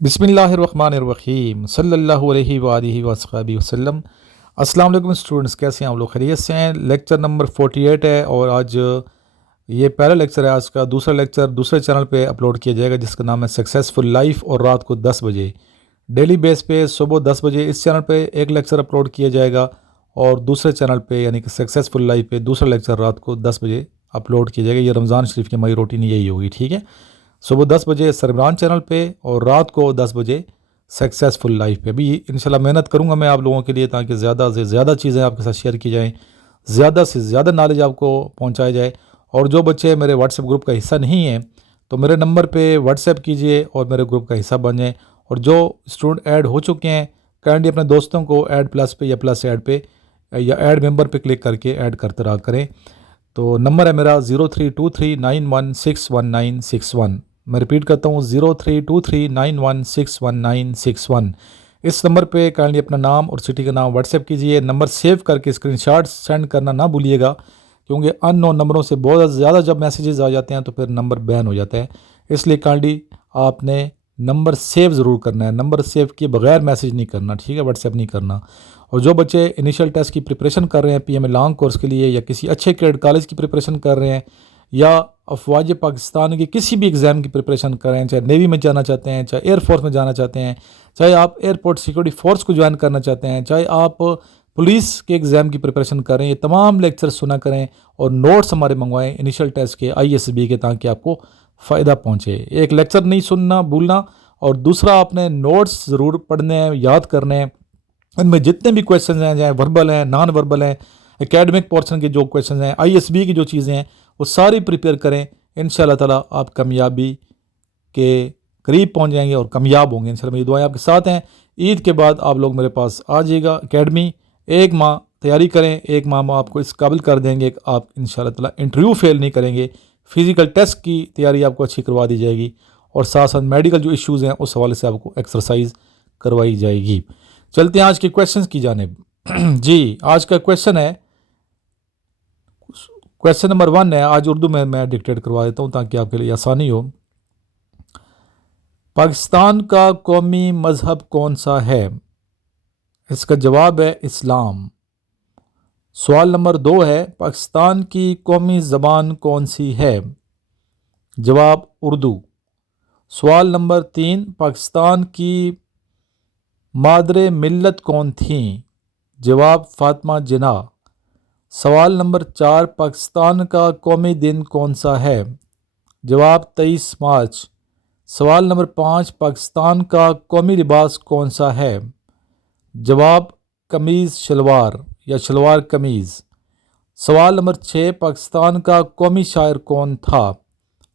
बिस्मिल्लाहिर्रहमानिर्रहीम सल्लल्लाहु अलैहि वालिहि वसहबिहि वसल्लम। अस्सलाम वालेकुम स्टूडेंट्स, कैसे हैं आप लोग? खैरियत से हैं? लेक्चर नंबर 48 है और आज ये पहला लेक्चर है। आज का दूसरा लेक्चर दूसरे चैनल पे अपलोड किया जाएगा जिसका नाम है सक्सेसफुल लाइफ, और रात को 10 बजे डेली बेस पे सुबह 10 बजे इस चैनल पे एक लेक्चर अपलोड किया जाएगा, और दूसरे चैनल पे यानी कि सक्सेसफुल लाइफ पे दूसरा लेक्चर रात को 10 बजे अपलोड किया जाएगा। ये रमज़ान शरीफ की हमारी रूटीन यही होगी, ठीक है। सुबह 10 बजे सरबरान चैनल पे और रात को 10 बजे सक्सेसफुल लाइफ पे। अभी इंशाल्लाह मेहनत करूँगा मैं आप लोगों के लिए, ताकि ज़्यादा से ज़्यादा चीज़ें आपके साथ शेयर की जाएँ, ज़्यादा से ज़्यादा नॉलेज आपको पहुँचाया जाए। और जो बच्चे मेरे व्हाट्सएप ग्रुप का हिस्सा नहीं हैं तो मेरे नंबर पे व्हाट्सएप कीजिए और मेरे ग्रुप का हिस्सा बन जाएँ। और जो स्टूडेंट ऐड हो चुके हैं काइंडली अपने दोस्तों को ऐड प्लस पे या प्लस ऐड पे या ऐड मेंबर पे क्लिक करके ऐड करते रहा करें। तो नंबर है मेरा 0323916191। मैं रिपीट करता हूँ 0323916191। इस नंबर पे काइंडली अपना नाम और सिटी का नाम व्हाट्सएप कीजिए। नंबर सेव करके स्क्रीनशॉट सेंड करना ना भूलिएगा, क्योंकि अननोन नंबरों से बहुत ज़्यादा जब मैसेजेस आ जाते हैं तो फिर नंबर बैन हो जाता है। इसलिए काइंडली आपने नंबर सेव ज़रूर करना है, नंबर सेव किए बगैर मैसेज नहीं करना, ठीक है, व्हाट्सएप नहीं करना। और जो बच्चे इनिशियल टेस्ट की प्रिपरेशन कर रहे हैं पीएमए लॉन्ग कोर्स के लिए, या किसी अच्छे क्रेडिट कॉलेज की प्रिपरेशन कर रहे हैं, या अफवाज पाकिस्तान की किसी भी एग्ज़ाम की प्रिपरेशन कर रहे हैं, चाहे नेवी में जाना चाहते हैं, चाहे एयरफोर्स में जाना चाहते हैं, चाहे आप एयरपोर्ट सिक्योरिटी फोर्स को ज्वाइन करना चाहते हैं, चाहे आप पुलिस के एग्ज़ाम की प्रिपरेशन कर रहे हैं, ये तमाम लेक्चर सुना करें और नोट्स हमारे मंगवाएं इनिशियल टेस्ट के आईएसबी के, ताकि आपको फ़ायदा पहुँचे। एक लेक्चर नहीं सुनना भूलना, और दूसरा आपने नोट्स ज़रूर पढ़ने हैं, याद करने हैं। इनमें जितने भी क्वेश्चन हैं, चाहे वर्बल हैं, नॉन वर्बल हैं, एकेडमिक पोर्शन के जो क्वेश्चन हैं, आईएसबी की जो चीज़ें हैं, वो सारी प्रिपेयर करें। इंशाल्लाह ताला आप कामयाबी के करीब पहुंच जाएंगे और कामयाब होंगे इंशाल्लाह। मेरी दुआएं आपके साथ हैं। ईद के बाद आप लोग मेरे पास आ जाइएगा एकेडमी, एक माह तैयारी करें, एक माह में आपको इस काबिल कर देंगे कि आप इंशाल्लाह ताला इंटरव्यू फेल नहीं करेंगे। फिज़िकल टेस्ट की तैयारी आपको अच्छी करवा दी जाएगी, और साथ साथ मेडिकल जो इश्यूज़ हैं उस हवाले से आपको एक्सरसाइज करवाई जाएगी। चलते हैं आज के क्वेश्चंस की जानिब। जी, आज का क्वेश्चन है, क्वेश्चन नंबर 1 है। आज उर्दू में मैं डिक्टेट करवा देता हूँ ताकि आपके लिए आसानी हो। पाकिस्तान का कौमी मज़हब कौन सा है? इसका जवाब है इस्लाम। सवाल नंबर 2 है, पाकिस्तान की कौमी ज़बान कौन सी है? जवाब उर्दू। सवाल नंबर 3, पाकिस्तान की मादरे मिल्लत कौन थीं? जवाब फातिमा जिन्ना। सवाल नंबर 4, पाकिस्तान का कौमी दिन कौन सा है? जवाब 23 मार्च। सवाल नंबर 5, पाकिस्तान का कौमी लिबास कौन सा है? जवाब कमीज़ शलवार या शलवार कमीज़। सवाल नंबर 6, पाकिस्तान का कौमी शायर कौन था?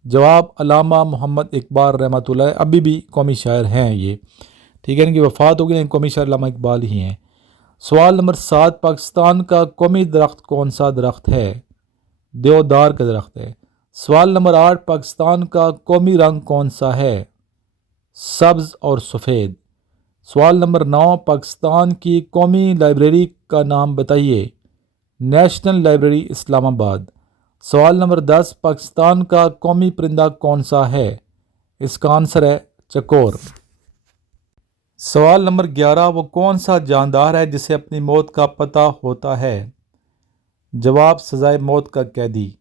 जवाब अल्लामा मोहम्मद इकबाल रहमतुल्लाह, अभी भी कौमी शायर हैं ये, ठीक है, इनकी वफ़ात होगी लेकिन कौमी शायर अल्लामा इकबाल ही हैं। सवाल नंबर 7, पाकिस्तान का कौमी दरख्त कौन सा दरख्त है? देवदार का दरख्त है। सवाल नंबर 8, पाकिस्तान का कौमी रंग कौन सा है? सब्ज़ और सफ़ेद। सवाल नंबर 9, पाकिस्तान की कौमी लाइब्रेरी का नाम बताइए। National library Islamabad. सवाल नंबर 10, पाकिस्तान का कौमी परिंदा कौन सा है? इसका आंसर है चकोर। सवाल नंबर 11, वो कौन सा जानदार है जिसे अपनी मौत का पता होता है? जवाब सज़ाए मौत का कैदी।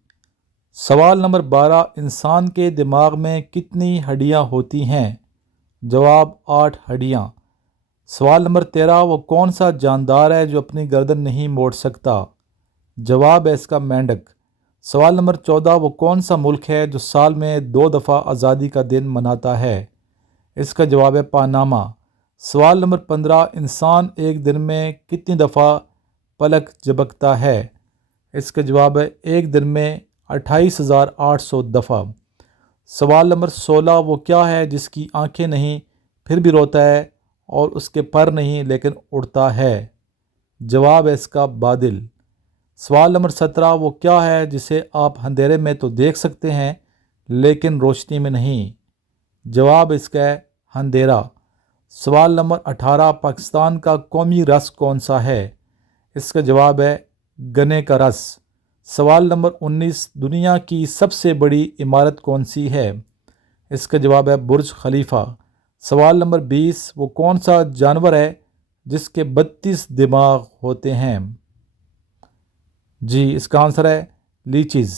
सवाल नंबर 12, इंसान के दिमाग में कितनी हड्डियां होती हैं? जवाब 8 हड्डियां। सवाल नंबर 13, वो कौन सा जानदार है जो अपनी गर्दन नहीं मोड़ सकता? जवाब है इसका मेंढक। सवाल नंबर 14, वो कौन सा मुल्क है जो साल में 2 दफ़ा आज़ादी का दिन मनाता है? इसका जवाब है पानामा। सवाल नंबर 15, इंसान एक दिन में कितनी दफ़ा पलक झपकता है? इसका जवाब है एक दिन में 28,800 दफ़ा। सवाल नंबर 16, वो क्या है जिसकी आंखें नहीं फिर भी रोता है और उसके पर नहीं लेकिन उड़ता है? जवाब है इसका बादल। सवाल नंबर 17, वो क्या है जिसे आप अंधेरे में तो देख सकते हैं लेकिन रोशनी में नहीं? जवाब इसका है अंधेरा। सवाल नंबर 18, पाकिस्तान का कौमी रस कौन सा है? इसका जवाब है गन्ने का रस। सवाल नंबर 19, दुनिया की सबसे बड़ी इमारत कौन सी है? इसका जवाब है बुर्ज खलीफा। سوال نمبر 20، وہ کون سا جانور ہے جس کے 32 دماغ ہوتے ہیں؟ جی اس کا آنسر ہے لیچز۔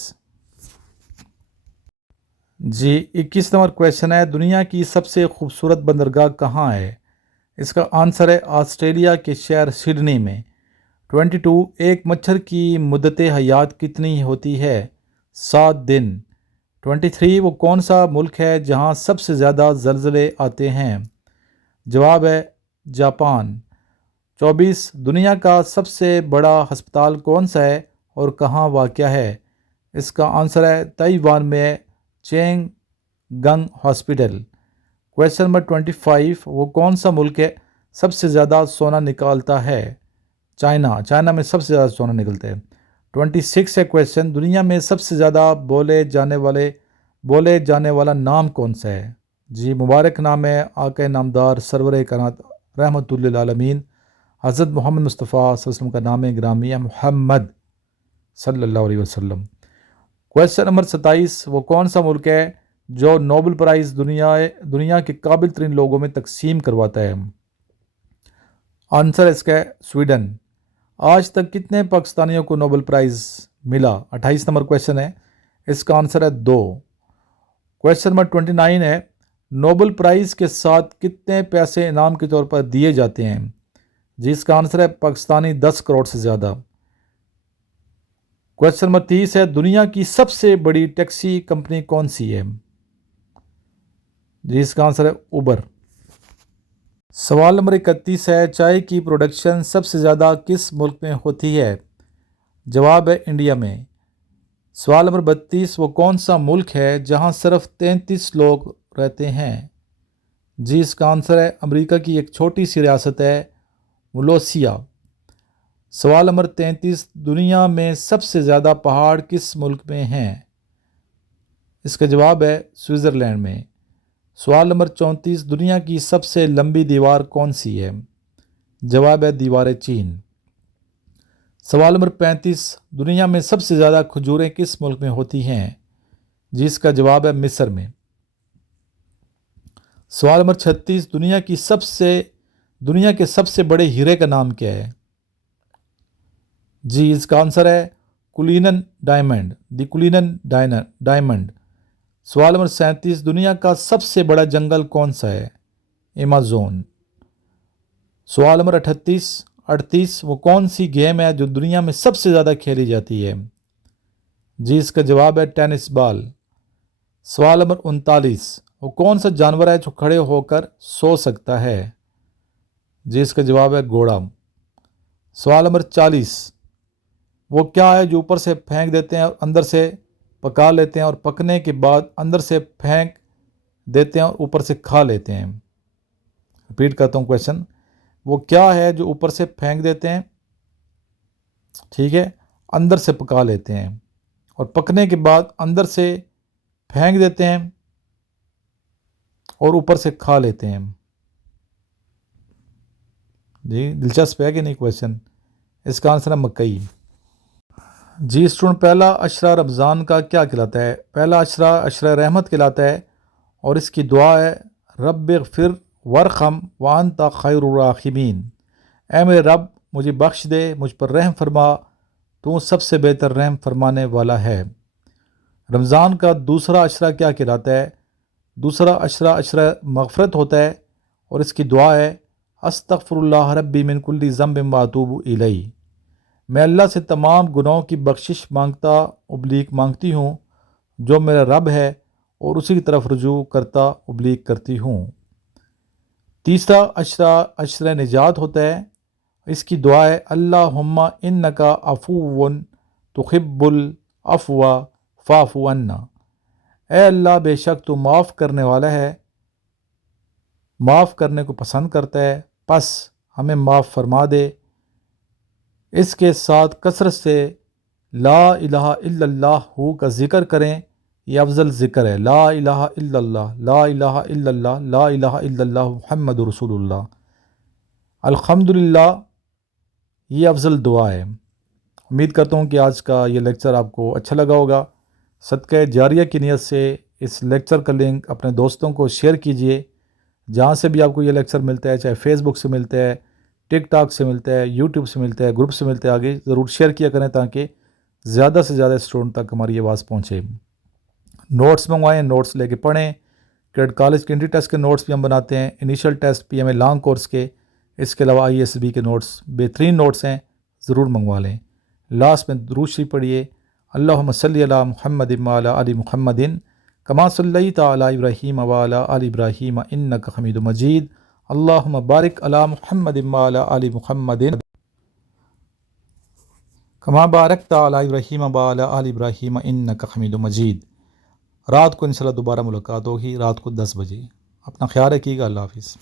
جی 21 نمبر کویشچن ہے، دنیا کی سب سے خوبصورت بندرگاہ کہاں ہے؟ اس کا آنسر ہے آسٹریلیا کے شہر سڈنی میں۔ 22، ایک مچھر کی مدت حیات کتنی ہوتی ہے؟ 7 دن۔ 23، وہ کون سا ملک ہے جہاں سب سے زیادہ زلزلے آتے ہیں؟ جواب ہے جاپان۔ 24، دنیا کا سب سے بڑا ہسپتال کون سا ہے اور کہاں واقع ہے؟ اس کا آنسر ہے تائیوان میں چینگ گنگ ہاسپٹل۔ کویشچن نمبر 25، وہ کون سا ملک ہے سب سے زیادہ سونا نکالتا ہے؟ چائنا میں سب سے زیادہ سونا نکلتا ہے۔ 26 ہے کویشچن، دنیا میں سب سے زیادہ بولے جانے والا نام کون سا ہے؟ جی مبارک نام ہے آقا نامدار سرور کائنات رحمۃ للعالمین حضرت محمد مصطفیٰ صلی اللہ علیہ وسلم کا نام گرامی ہے محمد صلی اللہ علیہ وسلم۔ کویشچن نمبر 27، وہ کون سا ملک ہے جو نوبل پرائز دنیا کے قابل ترین لوگوں میں تقسیم کرواتا ہے؟ آنسر اس کا ہے سویڈن۔ آج تک کتنے پاکستانیوں کو نوبل پرائز ملا؟ 28 نمبر کویشچن ہے، اس کا آنسر ہے 2۔ کویشچن نمبر 29 ہے، نوبل پرائز کے ساتھ کتنے پیسے انعام کے طور پر دیے جاتے ہیں؟ جی اس کا آنسر ہے پاکستانی 10 کروڑ سے زیادہ۔ کویشچن نمبر 30 ہے، دنیا کی سب سے بڑی ٹیکسی کمپنی کون سی ہے؟ جی اس کا آنسر ہے اوبر۔ سوال نمبر 31 ہے، چائے کی پروڈکشن سب سے زیادہ کس ملک میں ہوتی ہے؟ جواب ہے انڈیا میں۔ سوال نمبر 32، وہ کون سا ملک ہے جہاں صرف 33 لوگ رہتے ہیں؟ جی اس کا آنسر ہے امریکہ کی ایک چھوٹی سی ریاست ہے ملوسیا۔ سوال نمبر 33، دنیا میں سب سے زیادہ پہاڑ کس ملک میں ہیں؟ اس کا جواب ہے سوئٹزرلینڈ میں۔ سوال نمبر 34، دنیا کی سب سے لمبی دیوار کون سی ہے؟ جواب ہے دیوار چین۔ سوال نمبر 35، دنیا میں سب سے زیادہ کھجوریں کس ملک میں ہوتی ہیں؟ جی اس کا جواب ہے مصر میں۔ سوال نمبر 36، دنیا کے سب سے بڑے ہیرے کا نام کیا ہے؟ جی اس کا آنسر ہے کولینن ڈائمنڈ، دی کولینن ڈائمنڈ۔ سوال نمبر 37، دنیا کا سب سے بڑا جنگل کون سا ہے؟ ایمازون۔ سوال نمبر 38، وہ کون سی گیم ہے جو دنیا میں سب سے زیادہ کھیلی جاتی ہے؟ جی اس کا جواب ہے ٹینس بال۔ سوال نمبر 39، وہ کون سا جانور ہے جو کھڑے ہو کر سو سکتا ہے؟ جی اس کا جواب ہے گھوڑا۔ سوال نمبر 40، وہ کیا ہے جو اوپر سے پھینک دیتے ہیں اور اندر سے پکا لیتے ہیں اور پکنے کے بعد اندر سے پھینک دیتے ہیں اور اوپر سے کھا لیتے ہیں؟ ریپیٹ کرتا ہوں کویشچن، وہ کیا ہے جو اوپر سے پھینک دیتے ہیں، ٹھیک ہے، اندر سے پکا لیتے ہیں اور پکنے کے بعد اندر سے پھینک دیتے ہیں اور اوپر سے کھا لیتے ہیں؟ جی دلچسپ ہے کہ نہیں کویشچن؟ اس کا آنسر ہے مکئی۔ جی اسٹوڈنٹ، پہلا عشرہ رمضان کا کیا کہلاتا ہے؟ پہلا عشرہ عشرہ رحمت کہلاتا ہے اور اس کی دعا ہے رب اغفر وارحم وانت خیر الراحمین، اے میرے رب مجھے بخش دے، مجھ پر رحم فرما، تو سب سے بہتر رحم فرمانے والا ہے۔ رمضان کا دوسرا عشرہ کیا کہلاتا ہے؟ دوسرا عشرہ عشرہ مغفرت ہوتا ہے اور اس کی دعا ہے استغفر اللہ ربی من کل ذنب واتوب الیہ، میں اللہ سے تمام گناہوں کی بخشش مانگتی ہوں جو میرا رب ہے اور اسی کی طرف رجوع کرتی ہوں۔ تیسرا عشرہ عشرہ نجات ہوتا ہے، اس کی دعا ہے اللہم انکا عفو تحب العفو فاعف عنا، اے اللہ بے شک تو معاف کرنے والا ہے، معاف کرنے کو پسند کرتا ہے، پس ہمیں معاف فرما دے۔ اس کے ساتھ کثرت سے لا الہ الا اللہ کا ذکر کریں، یہ افضل ذکر ہے، لا الہ الا اللہ، لا الہ الا اللہ، لا الہ الا اللہ محمد رسول اللہ، الحمدللہ، یہ افضل دعا ہے۔ امید کرتا ہوں کہ آج کا یہ لیکچر آپ کو اچھا لگا ہوگا۔ صدقہ جاریہ کی نیت سے اس لیکچر کا لنک اپنے دوستوں کو شیئر کیجیے۔ جہاں سے بھی آپ کو یہ لیکچر ملتا ہے، چاہے فیس بک سے ملتا ہے، ٹک ٹاک سے ملتا ہے، یوٹیوب سے ملتا ہے، گروپ سے ملتا ہے، آگے ضرور شیئر کیا کریں تاکہ زیادہ سے زیادہ اسٹوڈنٹ تک ہماری آواز پہنچے۔ نوٹس منگوائیں، نوٹس لے کے پڑھیں۔ کریڈٹ کالج کے انٹری ٹیسٹ کے نوٹس بھی ہم بناتے ہیں، initial test P M A long course کے، اس کے علاوہ آئی ایس بی کے نوٹس بہترین نوٹس ہیں، ضرور منگوا لیں۔ لاسٹ میں درود شریف پڑھیے، اللہم صلی علی محمد وعلی آل محمد کما صلیت علی ابراہیم وعلی آل ابراہیم انک حمید مجید، اللہم بارک علی محمد وعلی آل محمد کما بارکت علی ابراہیم وعلی آل ابراہیم انک حمید مجید۔ رات کو انشاءاللہ دوبارہ ملاقات ہوگی، رات کو 10 بجے۔ اپنا خیال رکھیے گا، اللہ حافظ۔